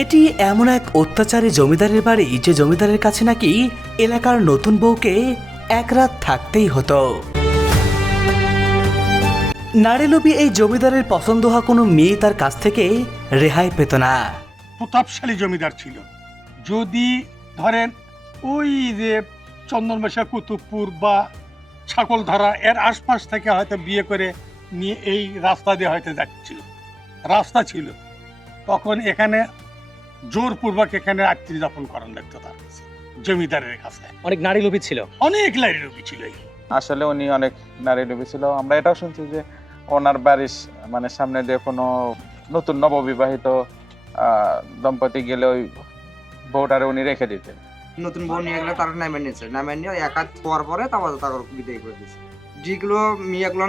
এটি এমন এক অত্যাচারী জমিদারের বাড়ি যে জমিদারের কাছে নাকি এলাকার নতুন বউকে এক রাত থাকতেই হতো। নারীলোভী এই জমিদারের পছন্দ হওয়া কোনো মেয়ে তার কাছ থেকে রেহাই পেত না। প্রতাপশালী জমিদার ছিল। যদি ধরেন ওই যে চন্দনবাসা, কুতুবপুর বা ছাগলধারা এর আশপাশ থেকে হয়তো বিয়ে করে নিয়ে এই রাস্তা দিয়ে হয়তো যাচ্ছিল, রাস্তা ছিল, তখন এখানে জোরপূর্বক এখানে রাত্রি যাপন করান লাগতো তার কাছে, জমিদারের কাছে। অনেক নারী লোভী ছিল, অনেক নারী লোভী ছিল। আসলে উনি অনেক নারী লোভী ছিল। আমরা এটাও শুনছি যে ওনার বাড়ির মানে সামনে দিয়ে কোনো নতুন নববিবাহিত দম্পতি গেলে ওই বউটারে উনি রেখে দিতেন। নতুন বউ নিয়ে গেলে তারা নামে নিয়েছে, নামে নিয়ে একা হওয়ার পরে তারপর তাকে বিদায় করে দিয়েছে। যেগুলো মেয়েগুলো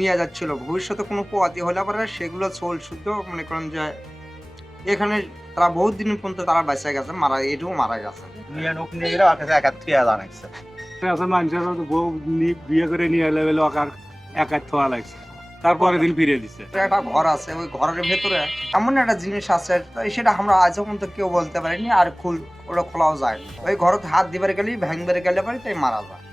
নিয়ে যাচ্ছিল ভবিষ্যতে কোনো পোয়াতি হলে পরে সেগুলো চল শুদ্ধ মনে করেন যে এখানে তারা বহুত দিন পর্যন্ত তারা বেঁচে গেছে, এটাও মারা গেছে। বউ বিয়ে করে নিয়ে এলে একা থোয়া লাগছে, তারপরে দিন ফিরে দিচ্ছে। একটা ঘর আছে, ওই ঘরের ভেতরে এমন একটা জিনিস আছে সেটা আমরা আজও পর্যন্ত কেউ বলতে পারিনি, আর ওটা খোলাও যায় না। ওই ঘরে হাত দিবার গেলেই ভাঙবার গেলে পারে তাই মারা যায়।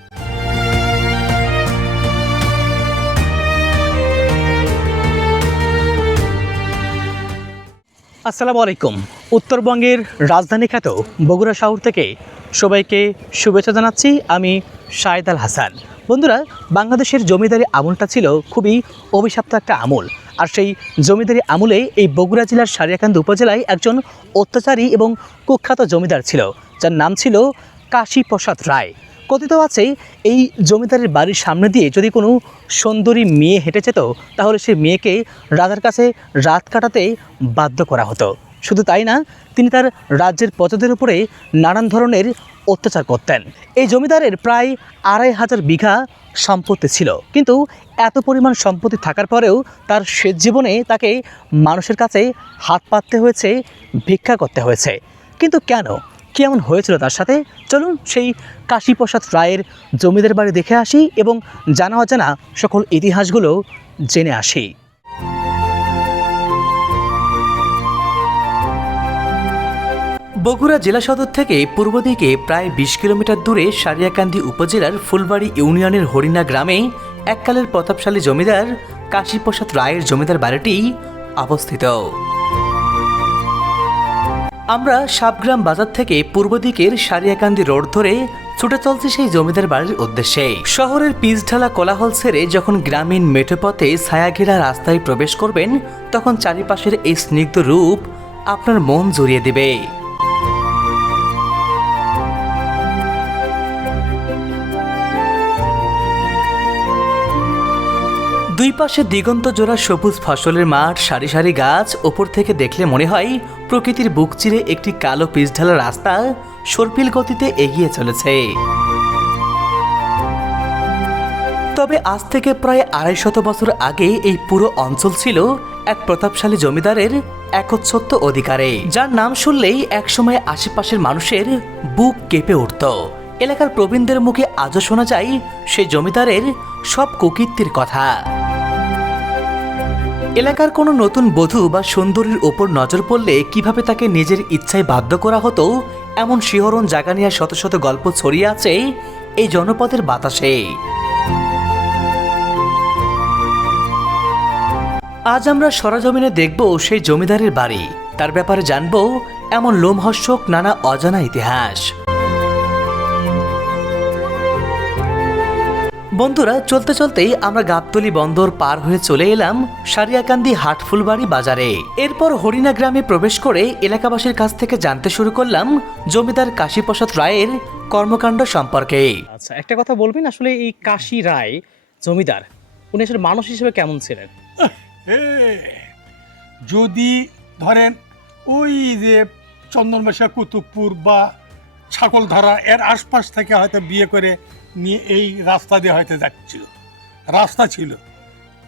আসসালামু আলাইকুম। উত্তরবঙ্গের রাজধানী খ্যাত বগুড়া শহর থেকে সবাইকে শুভেচ্ছা জানাচ্ছি। আমি শাহেদ আল হাসান। বন্ধুরা, বাংলাদেশের জমিদারি আমলটা ছিল খুবই অভিশপ্ত একটা আমল। আর সেই জমিদারি আমলে এই বগুড়া জেলার সারিয়াকান্দি উপজেলায় একজন অত্যাচারী এবং কুখ্যাত জমিদার ছিল, যার নাম ছিল কাশীপ্রসাদ রায়। কথিত আছে এই জমিদারের বাড়ির সামনে দিয়ে যদি কোনো সুন্দরী মেয়ে হেঁটে যেত তাহলে সেই মেয়েকে রাজার কাছে রাত কাটাতে বাধ্য করা হতো। শুধু তাই না, তিনি তার রাজ্যের প্রজাদের উপরে নানান ধরনের অত্যাচার করতেন। এই জমিদারের প্রায় ২৫০০ বিঘা সম্পত্তি ছিল, কিন্তু এত পরিমাণ সম্পত্তি থাকার পরেও তার শেষ জীবনে তাকে মানুষের কাছে হাত পাততে হয়েছে, ভিক্ষা করতে হয়েছে। কিন্তু কেন, কেমন হয়েছিল তার সাথে? চলুন সেই কাশীপ্রসাদ রায়ের জমিদার বাড়ি দেখে আসি এবং জানা অজানা সকল ইতিহাসগুলো জেনে আসি। বগুড়া জেলা সদর থেকে পূর্ব দিকে প্রায় ২০ কিলোমিটার দূরে সারিয়াকান্দি উপজেলার ফুলবাড়ি ইউনিয়নের হরিণা গ্রামে এককালের প্রতাপশালী জমিদার কাশীপ্রসাদ রায়ের জমিদার বাড়িটি অবস্থিত। আমরা সাবগ্রাম বাজার থেকে পূর্ব দিকের সারিয়াকান্দি রোড ধরে ছুটে চলছি সেই জমিদার বাড়ির উদ্দেশ্যে। শহরের পিচঢালা কোলাহল ছেড়ে যখন গ্রামীণ মেঠোপথে ছায়াঘেরা রাস্তায় প্রবেশ করবেন তখন চারিপাশের এই স্নিগ্ধ রূপ আপনার মন জুড়িয়ে দেবে। দুই পাশে দিগন্ত জোড়া সবুজ ফসলের মাঠ, সারি সারি গাছ। ওপর থেকে দেখলে মনে হয় প্রকৃতির বুক চিরে একটি কালো পিচঢালা রাস্তা সর্পিল গতিতে এগিয়ে চলেছে। তবে আজ থেকে প্রায় ২৫০ বছর আগে এই পুরো অঞ্চল ছিল এক প্রতাপশালী জমিদারের একচ্ছত্ব অধিকারে, যার নাম শুনলেই একসময় আশেপাশের মানুষের বুক কেঁপে উঠত। এলাকার প্রবীণদের মুখে আজও শোনা যায় সেই জমিদারের সব কুকীর্তির কথা। এলাকার কোনো নতুন বধূ বা সুন্দরীর ওপর নজর পড়লে কিভাবে তাকে নিজের ইচ্ছায় বাধ্য করা হতো, এমন শিহরণ জাগা নিয়ে শত শত গল্প ছড়িয়ে আছে এই জনপদের বাতাসে। আজ আমরা সরেজমিনে দেখব সেই জমিদারের বাড়ি, তার ব্যাপারে জানব এমন লোমহর্ষক নানা অজানা ইতিহাস। বন্ধুরা, চলতে চলতেই আমরা গাবতলী বন্দর পার হয়ে চলে এলাম সারিয়াকান্দি হাটফুলবাড়ি বাজারে। এরপর হরিণা গ্রামে প্রবেশ করে এলাকাবাসীর কাছ থেকে জানতে শুরু করলাম জমিদার কাশীপ্রসাদ রায়ের কর্মকাণ্ড সম্পর্কে। আচ্ছা, একটা কথা বলবেন, আসলে এই কাশী রায় জমিদার উনি আসলে মানুষ হিসেবে কেমন ছিলেন? যদি ধরেন ওই যে চন্দনবাসা, কুতুবপুর বা ছাগলধারা এর আশপাশ থেকে হয়তো বিয়ে করে নিয়ে এই রাস্তা দিয়ে হয়তো যাচ্ছিল, রাস্তা ছিল,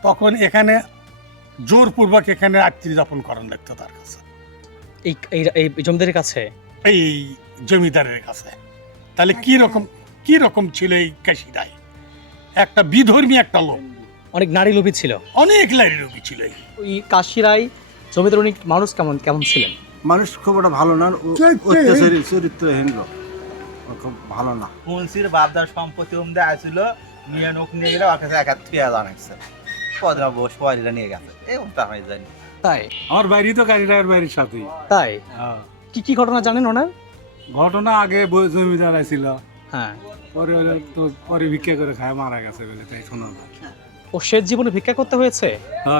তখন এখানে জোরপূর্বক এখানে রাত্রি যাপন করান লাগতো তার কাছে, এই জমিদারের কাছে, এই জমিদারের কাছে। তাহলে কি রকম ছিল এই কাশী রায়? একটা বিধর্মী একটা লোক, অনেক নারী লোভী ছিল, অনেক নারী লোভী ছিল। ওই কাশী রায় জমিদার উনি মানুষ কেমন ছিলেন? মানুষ খুব একটা ভালো না, অত্যাচারী চরিত্রহীন লোক, ও খুব ভালো না। মুন্সির বাপদার সম্পত্তি ওমদে আসছিল, নিয়ে নোক নিয়ে গেলে ওর কাছে একা থুয়া জানাচ্ছে কদরা বস পয়লা নিয়ে গেছে এরকম তা আমি জানি। তাই আমার বাড়ি তো কারিডার বাড়ির সাথেই। তাই কি ঘটনা জানেন ওনার? ঘটনা আগে জমিদার ছিল, হ্যাঁ, পরে তো পরে ভিক্ষা করে খায় মারা গেছে বলে তাই শোনা যায়। ও শেষ জীবনে ভিক্ষা করতে হয়েছে।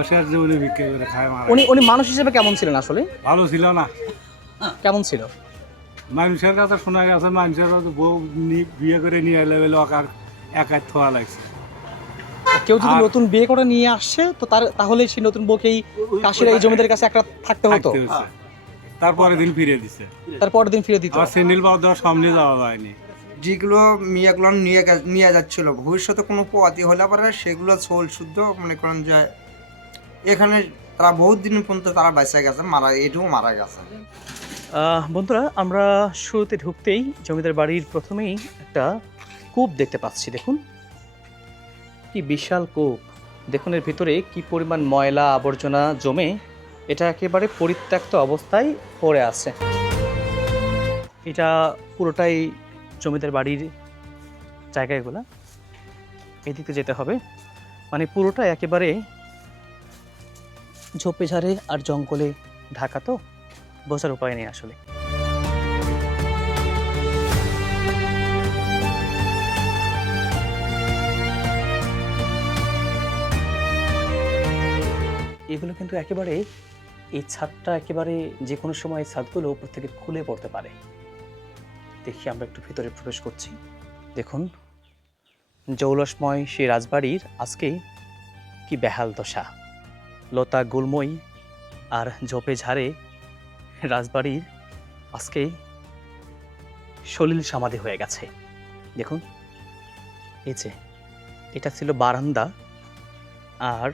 শেষ জীবনে ভিক্ষা করে খায় মারা উনি মানুষ হিসেবে কেমন ছিলেন আসলে? ভালো ছিল না, কেমন ছিল? মানুষের কাছে শোনা গেছে মানুষের বউ বিয়ে করে নিয়ে এলে বলে ওকার একাই থোয়া লাগছে। কেউ যদি নতুন বিয়ে করে নিয়ে আসছে তো তাহলে সেই নতুন বউকেই কাশির এই জমিদারের কাছে একটা থাকতে হতো, তারপরে দিন ফিরে দিছে, তারপরের দিন ফিরে দিত। আর স্যান্ডেল পাও দেওয়ার সামনে যাওয়া যায়নি। যেগুলো মেয়েগুলো নিয়ে যাচ্ছিল ভবিষ্যতে কোনো পোয়াতি হলে পরে সেগুলো সোল শুদ্ধ মনে করেন যে এখানে তারা বহুত দিন পর্যন্ত তারা বেঁচে গেছে, এটাও মারা গেছে। বন্ধুরা, আমরা শুরুতে ঢুকতেই জমিদার বাড়ির প্রথমেই একটা কূপ দেখতে পাচ্ছি। দেখুন কি বিশাল কূপ, দেখুন এর ভিতরে কি পরিমাণ ময়লা আবর্জনা জমে এটা একেবারে পরিত্যক্ত অবস্থায় পড়ে আছে। এটা পুরোটাই জমিদার বাড়ির জায়গা, এগুলা এদিকে যেতে হবে, মানে পুরোটা একেবারে ঝোপে ঝাড়ে আর জঙ্গলে ঢাকা, তো বোঝার উপায় নেই আসলে। এগুলো কিন্তু একেবারে এই ছাদটা একেবারে যে কোনো সময় এই ছাদগুলো উপর থেকে খুলে পড়তে পারে। দেখি আমরা একটু ভিতরে প্রবেশ করছি। দেখুন জৌলসময় সেই রাজবাড়ির আজকে কি বেহাল দশা, লতা গুল্মই আর ঝোপে ঝাড়ে রাজবাড়ির আজকে সলিল সমাধি হয়ে গেছে। দেখুন এই যে এটা ছিল বারান্দা, আর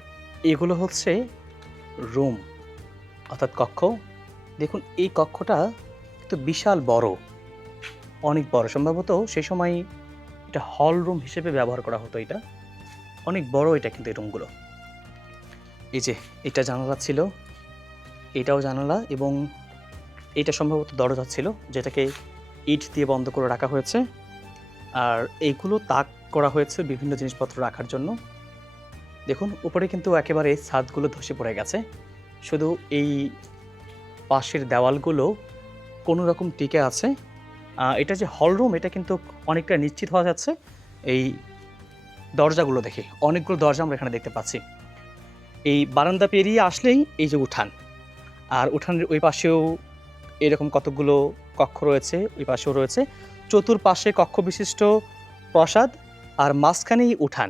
এগুলো হচ্ছে রুম অর্থাৎ কক্ষ। দেখুন এই কক্ষটা কিন্তু বিশাল বড়, অনেক বড়, সম্ভবত সেই সময় এটা হল রুম হিসেবে ব্যবহার করা হতো। এটা অনেক বড়, এটা কিন্তু এই রুমগুলো। এই যে এটা জানালা ছিল, এটাও জানালা, এবং এটা সম্ভবত দরজা ছিল যেটাকে ইট দিয়ে বন্ধ করে রাখা হয়েছে, আর এইগুলো তাক করা হয়েছে বিভিন্ন জিনিসপত্র রাখার জন্য। দেখুন উপরে কিন্তু একেবারে ছাদগুলো ধসে পড়ে গেছে, শুধু এই পাশের দেওয়ালগুলো কোনো রকম টিকে আছে। এটা যে হল রুম এটা কিন্তু অনেকটা নিশ্চিত হওয়া যাচ্ছে এই দরজাগুলো দেখে। অনেকগুলো দরজা আমরা এখানে দেখতে পাচ্ছি। এই বারান্দা পেরিয়ে আসলেই এই যে উঠান, আর উঠানের ওই পাশেও এরকম কতগুলো কক্ষ রয়েছে, ওই পাশেও রয়েছে, চতুর্পাশে কক্ষ বিশিষ্ট প্রাসাদ, আর মাঝখানেই উঠান।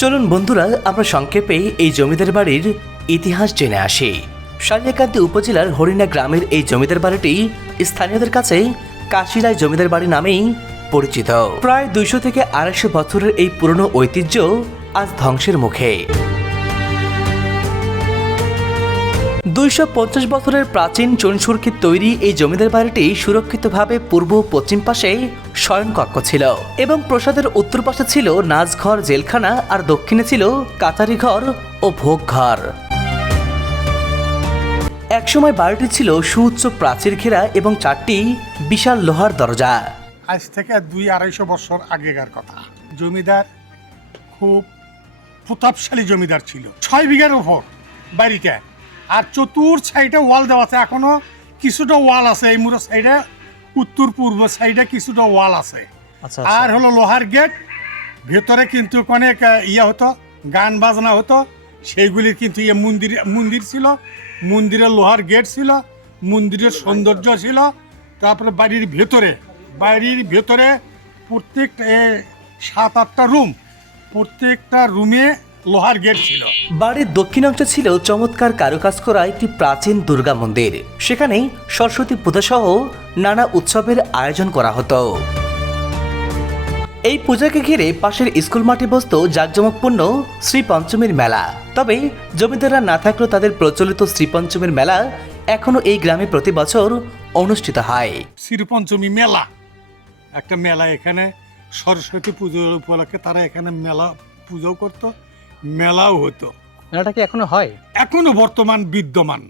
চলুন বন্ধুরা, আমরা সংক্ষেপে এই জমিদার বাড়ির ইতিহাস জেনে আসি। সারিয়াকান্দি উপজেলার হরিণা গ্রামের এই জমিদার বাড়িটি স্থানীয়দের কাছে কাশিরায় জমিদার বাড়ি নামেই পরিচিত। প্রায় 200 থেকে 250 বছরের এই পুরনো ঐতিহ্য আজ ধ্বংসের মুখে। 250 বছরের প্রাচীন চুনসুরকির তৈরি এই জমিদার বাড়িটি সুরক্ষিতভাবে পূর্ব পশ্চিম পাশে শয়নকক্ষ ছিল, এবং প্রাসাদের উত্তর পাশে ছিল নাচঘর, জেলখানা, আর দক্ষিণে ছিল কাচারি ঘর ও ভোগ ঘর। একসময় বাড়িটি ছিল সুউচ্চ প্রাচীর ঘেরা এবং 4টি বিশাল লোহার দরজা। আজ থেকে 200-250 বছর আগেকার কথা। জমিদার খুব প্রতাপশালী জমিদার ছিল, 6 বিঘার উপর বাড়িটা, আর চতুর সাইডে ওয়াল দেওয়া আছে, এখনো কিছুটা ওয়াল আছে, এই মুড়ো সাইডে উত্তর পূর্ব সাইডে কিছুটা ওয়াল আছে। আর হলো লোহার গেট, ভেতরে কিন্তু অনেক হতো, গান বাজনা হতো, সেইগুলির কিন্তু মন্দির ছিল, মন্দিরের লোহার গেট ছিল, মন্দিরের সৌন্দর্য ছিল। তারপরে বাড়ির ভেতরে প্রত্যেকটা 7-8টা রুম, প্রত্যেকটা রুমে লোহার গেট ছিল। বাড়ির দক্ষিণ অংশে ছিল চমৎকার কারুকাজ করা একটি প্রাচীন দুর্গা মন্দির। সেখানে সরস্বতী পূজা সহ নানা উৎসবের আয়োজন করা হতো। এই পূজাকে ঘিরে পাশের স্কুল মাঠে বসত জাঁকজমকপূর্ণ শ্রীপঞ্চমীর মেলা। তবে জমিদাররা না থাকলেও তাদের প্রচলিত শ্রীপঞ্চমীর মেলা এখনো এই গ্রামে প্রতি বছর অনুষ্ঠিত হয়। শ্রীপঞ্চমী মেলা, একটা মেলা, এখানে সরস্বতী পুজোর উপলক্ষে তারা এখানে মেলা পুজো করতো, মেলাও হতো, মেলাটা কি এখনো হয়? এখনো বর্তমান বিদ্যমান।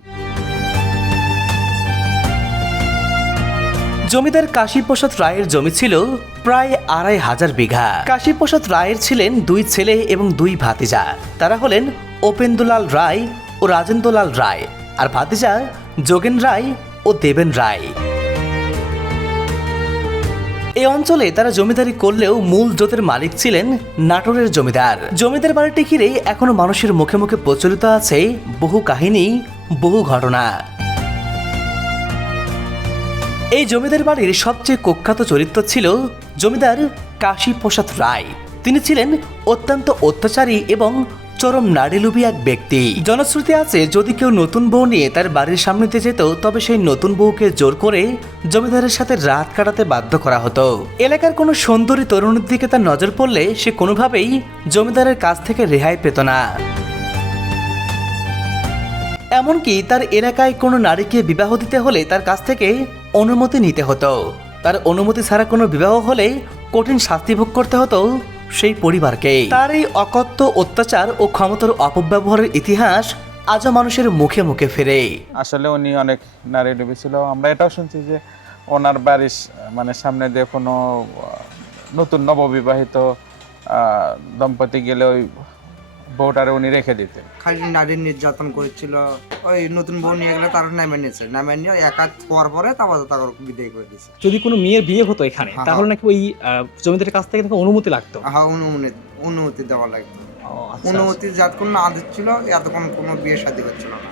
জমিদার কাশীপ্রসাদ রায়ের জমি ছিল প্রায় 2500 বিঘা। কাশীপ্রসাদ রায়ের ছিলেন 2 ছেলে এবং 2 ভাতিজা। তারা হলেন উপেন্দ্রলাল রায় ও রাজেন্দ্রলাল রায়, আর ভাতিজা যোগেন রায় ও দেবেন রায়। এই অঞ্চলে তারা জমিদারি করলেও মূল জোতের মালিক ছিলেন নাটোরের জমিদার। জমিদার বাড়িটি ঘিরে এখনো মানুষের মুখে মুখে প্রচলিত আছে বহু কাহিনী, বহু ঘটনা। এই জমিদার বাড়ির সবচেয়ে কুখ্যাত চরিত্র ছিল জমিদার কাশীপ্রসাদ রায়। তিনি ছিলেন অত্যন্ত অত্যাচারী এবং চরম নারীলোভী এক ব্যক্তি। জনশ্রুতি আছে যদি কেউ নতুন বউ নিয়ে তার বাড়ির সামনে দিয়ে যেত তবে সেই নতুন বউকে জোর করে জমিদারের সাথে রাত কাটাতে বাধ্য করা হতো। এলাকার কোনো সুন্দরী তরুণীর দিকে তার নজর পড়লে সে কোনোভাবেই জমিদারের কাছ থেকে রেহাই পেত না। এমনকি তার এলাকায় কোনো নারীকে বিবাহ দিতে হলে তার কাছ থেকে অনুমতি নিতে হতো। তার অনুমতি ছাড়া কোনো বিবাহ হলে কঠিন শাস্তি ভোগ করতে হতো সেই পরিবারকে। তার এই অকথ্য অত্যাচার ও ক্ষমতার অপব্যবহারের ইতিহাস আজও মানুষের মুখে মুখে ফেরে। আসলে উনি অনেক নারী লোভী ছিল। আমরা এটাও শুনছি যে ওনার বাড়ির মানে সামনে দিয়ে কোনো নতুন নববিবাহিত দম্পতি গেলে ওই বউটারে উনি রেখে দিতেন। খালি নারীর নির্যাতন করেছিল। ওই নতুন বউ নিয়ে গেলে তারা নামে নিয়ে একা হওয়ার পরে তারপর তাকে বিদায় করে দিয়েছে। যদি কোনো মেয়ের বিয়ে হতো এখানে হ্যাঁ। তাহলে নাকি ওই জমিদারের কাছ থেকে নাকি অনুমতি লাগতো। হ্যাঁ, অনুমতি দেওয়া লাগতো। অনুমতি যতক্ষণ না দিচ্ছিল এতক্ষণ কোনো বিয়ে শাদী হচ্ছিল না।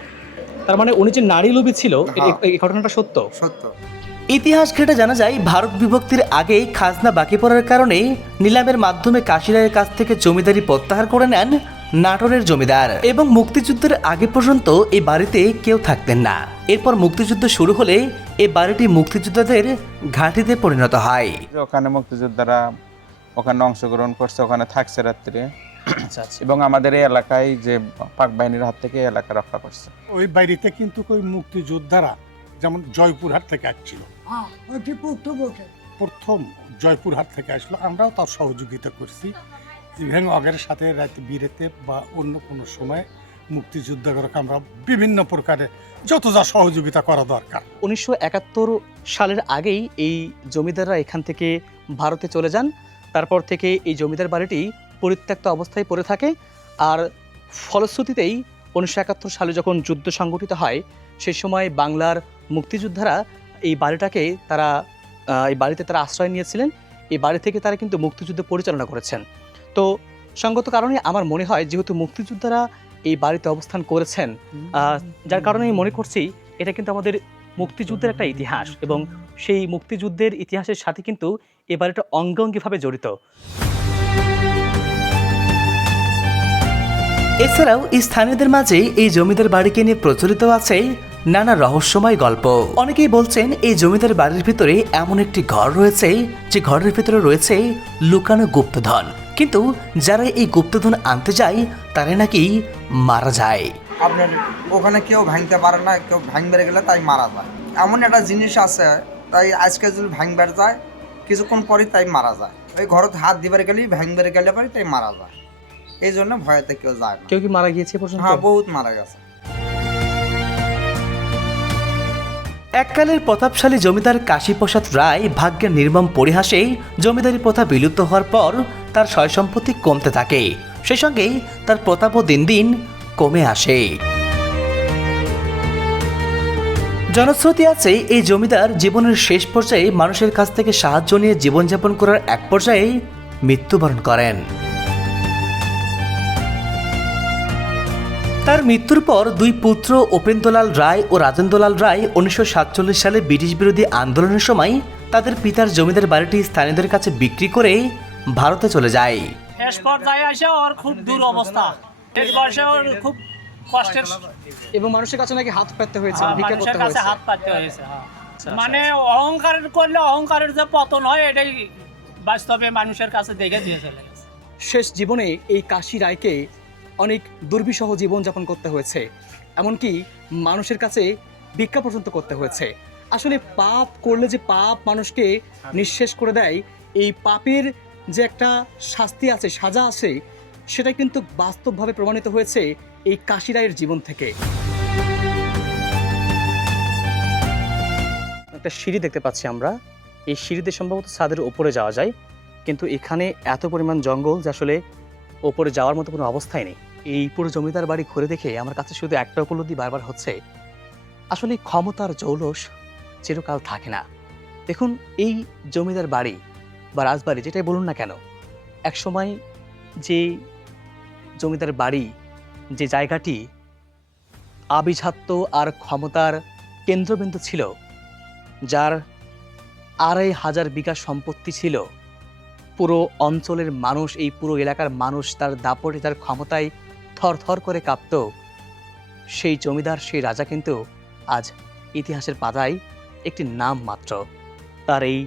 তার মানে উনি যে নারী লোভী ছিল, হ্যাঁ। এই ঘটনাটা সত্য। সত্য। ইতিহাস ঘেটে জানা যায় ভারত বিভক্তির আগে খাজনা বাকি পড়ার কারণে নিলামের মাধ্যমে কাশীরায়ের কাছ থেকে জমিদারি প্রত্যাহার করে নেন নাটোরের জমিদার, এবং মুক্তিযুদ্ধের আগে পর্যন্ত এই বাড়িতে কেউ থাকতেন না। এরপর মুক্তিযুদ্ধ শুরু হলে এই বাড়িটি মুক্তিযোদ্ধাদের ঘাঁটিতে পরিণত হয়। ওখানে মুক্তিযোদ্ধারা ওখানে অংশগ্রহণ করছে, ওখানে থাকছে রাত্রে, আচ্ছা আচ্ছা। এবং আমাদের এই এলাকায় যে পাক বাহিনীর হাত থেকে এলাকা রক্ষা করছে। ওই বাড়িতে কিন্তু ওই মুক্তিযোদ্ধারা যেমন জয়পুরহাট থেকে আসছিল, প্রথম জয়পুরহাট থেকে আসলো, আমরাও তার সহযোগিতা করছি। ইভেন আগের সাথে রাতে বিরেতে বা অন্য কোনো সময় মুক্তিযোদ্ধাকে আমরা বিভিন্ন প্রকারে যত যা সহযোগিতা করা দরকার। 1971 সালের আগেই এই জমিদাররা এখান থেকে ভারতে চলে যান। তারপর থেকে এই জমিদার বাড়িটি পরিত্যক্ত অবস্থায় পড়ে থাকে। আর ফলশ্রুতিতেই 1971 সালে যখন যুদ্ধ সংগঠিত হয় সেই সময় বাংলার মুক্তিযোদ্ধারা এই বাড়িটাকে এই বাড়িতে তারা আশ্রয় নিয়েছিলেন। এই বাড়ি থেকে তারা কিন্তু মুক্তিযুদ্ধ পরিচালনা করেছেন। তো সঙ্গত কারণে আমার মনে হয় যেহেতু মুক্তিযোদ্ধারা এই বাড়িতে অবস্থান করেছেন, যার কারণে আমি মনে করছি এটা কিন্তু আমাদের মুক্তিযুদ্ধের একটা ইতিহাস, এবং সেই মুক্তিযুদ্ধের ইতিহাসের সাথে কিন্তু এই বাড়িটা অঙ্গাঙ্গিভাবে জড়িত। এছাড়াও স্থানীয়দের মাঝে এই জমিদার বাড়িকে নিয়ে প্রচলিত আছে নানা রহস্যময় গল্প। অনেকেই বলছেন এই জমিদার বাড়ির ভিতরে এমন একটি ঘর রয়েছে যে ঘরের ভিতরে রয়েছে লুকানো গুপ্তধন, কিন্তু যারা এই গুপ্তধন আনতে যায় তারা নাকি মারা যায়। আপনার ওখানে কেউ ভাঙতে পারে না, কেউ ভাঙবে গেলে তাই মারা যায়। এমন একটা জিনিস আছে, তাই আজকে যদি ভাঙবার যায় কিছুক্ষণ পরই তাই মারা যায়। ওই ঘরত হাত দিবার গেলেই ভাঙবার গেলে পরে তাই মারা যায়। এই জন্য ভয়তে কেউ যায় না। কেউ কি মারা গিয়েছে পর্যন্ত? হ্যাঁ, বহুত মারা গেছে। এককালের প্রতাপশালী জমিদার কাশীপ্রসাদ রায় ভাগ্যের নির্মম পরিহাসে জমিদারি প্রথা বিলুপ্ত হওয়ার পর তার সয় সম্পত্তি কমতে থাকে, সেই সঙ্গে তার প্রতাপও দিন দিন কমে আসে। জনশ্রুতি আছে এই জমিদার জীবনের শেষ পর্যায়ে মানুষের কাছ থেকে সাহায্য নিয়ে জীবনযাপন করার এক পর্যায়ে মৃত্যুবরণ করেন। তার মৃত্যুর পর 2 পুত্র উপেন্দ্রলাল রায় ও রাজেন্দ্রলাল রায় 1947 সালে ব্রিটিশ বিরোধী আন্দোলনের সময় তাদের পিতার জমিদার বাড়িটি স্থানীয়দের কাছে বিক্রি করে ভারতে চলে যায়। শেষ পর্যায়ে আসে ওর খুব দূর অবস্থা, শেষ বয়সে ওর খুব কষ্টের, এবং মানুষের কাছে নাকি হাত পাততে হয়েছে, ভিক্ষা মানুষের করতে কাছে হয়েছে। হাত পাততে হয়েছে। মানে অহংকার করলে অহংকারের যে পতন হয় এটাই বাস্তবে মানুষের কাছে দেখে দিয়ে চলে গেছে। শেষ জীবনে এই কাশী রায়কে অনেক দুর্বিষহ জীবনযাপন করতে হয়েছে, এমনকি মানুষের কাছে ভিক্ষা পর্যন্ত করতে হয়েছে। আসলে পাপ করলে যে পাপ মানুষকে নিঃশেষ করে দেয়, এই পাপের যে একটা শাস্তি আছে, সাজা আছে, সেটা কিন্তু বাস্তবভাবে প্রমাণিত হয়েছে এই কাশি রায়ের জীবন থেকে। একটা সিঁড়ি দেখতে পাচ্ছি আমরা, এই সিঁড়িতে সম্ভবত ছাদের উপরে যাওয়া যায়, কিন্তু এখানে এত পরিমাণ জঙ্গল যে আসলে ওপরে যাওয়ার মতো কোনো অবস্থাই নেই। এই পুরো জমিদার বাড়ি ঘুরে দেখে আমার কাছে শুধু একটা উপলব্ধি বারবার হচ্ছে, আসলে ক্ষমতার জৌলস চিরকাল থাকে না। দেখুন, এই জমিদার বাড়ি বা রাজবাড়ি যেটাই বলুন না কেন, একসময় যে জমিদার বাড়ি, যে জায়গাটি আভিজাত্য আর ক্ষমতার কেন্দ্রবিন্দু ছিল, যার ২,৫০০ বিঘা সম্পত্তি ছিল, পুরো অঞ্চলের মানুষ, এই পুরো এলাকার মানুষ তার দাপটে, তার ক্ষমতায় থরথর করে কাঁপত, সেই জমিদার, সেই রাজা কিন্তু আজ ইতিহাসের পাতায় একটি নাম মাত্র। তার এই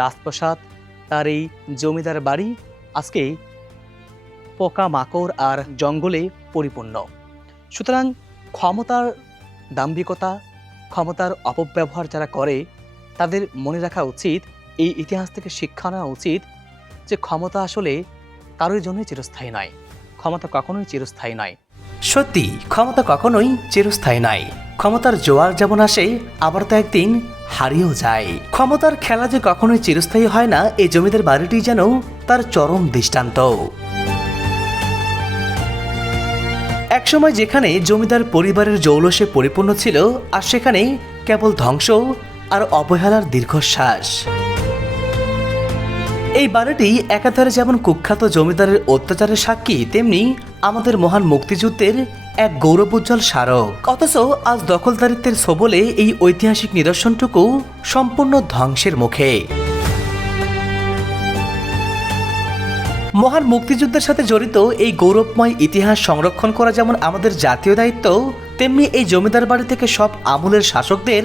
রাজপ্রাসাদ, তার এই জমিদার বাড়ি আজকে পোকা মাকড় আর জঙ্গলে পরিপূর্ণ। সুতরাং ক্ষমতার দাম্ভিকতা, ক্ষমতার অপব্যবহার যারা করে, তাদের মনে রাখা উচিত, এই ইতিহাস থেকে শিক্ষা নেওয়া উচিত যে ক্ষমতা আসলে কারোর জন্যই চিরস্থায়ী নয়, ক্ষমতা কখনোই চিরস্থায়ী নয়। সত্যি, ক্ষমতা কখনোই চিরস্থায়ী নয়। ক্ষমতার জোয়ার যেমন আসে, আবার তো একদিন হারিয়েও যায়। ক্ষমতার খেলা যে কখনোই চিরস্থায়ী হয় না, এই জমিদার বাড়িটি যেন তার চরম দৃষ্টান্ত। একসময় যেখানে জমিদার পরিবারের জৌলসে পরিপূর্ণ ছিল, আর সেখানে কেবল ধ্বংস আর অবহেলার দীর্ঘশ্বাস। এই বাড়িটি একাধারে যেমন কুখ্যাত জমিদারের অত্যাচারের সাক্ষী, তেমনি আমাদের মহান মুক্তিযুদ্ধের এক গৌরবোজ্জ্বল স্মারক। অথচ আজ দখলদারিত্বের ছোবলে এই ঐতিহাসিক নিদর্শনটুকু সম্পূর্ণ ধ্বংসের মুখে। মহান মুক্তিযুদ্ধের সাথে জড়িত এই গৌরবময় ইতিহাস সংরক্ষণ করা যেমন আমাদের জাতীয় দায়িত্ব, তেমনি এই জমিদার বাড়ি থেকে সব আমলের শাসকদের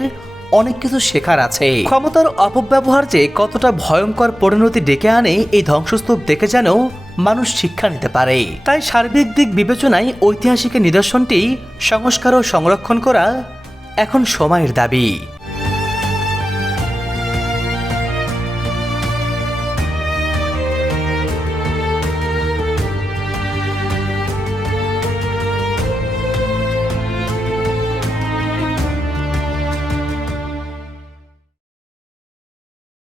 অনেক কিছু শেখার আছে। ক্ষমতার অপব্যবহার যে কতটা ভয়ঙ্কর পরিণতি ডেকে আনে, এই ধ্বংসস্তূপ দেখে যেন মানুষ শিক্ষা নিতে পারে। তাই সার্বিক দিক বিবেচনায় ঐতিহাসিক নিদর্শনটি সংস্কার ও সংরক্ষণ করা এখন সময়ের দাবি।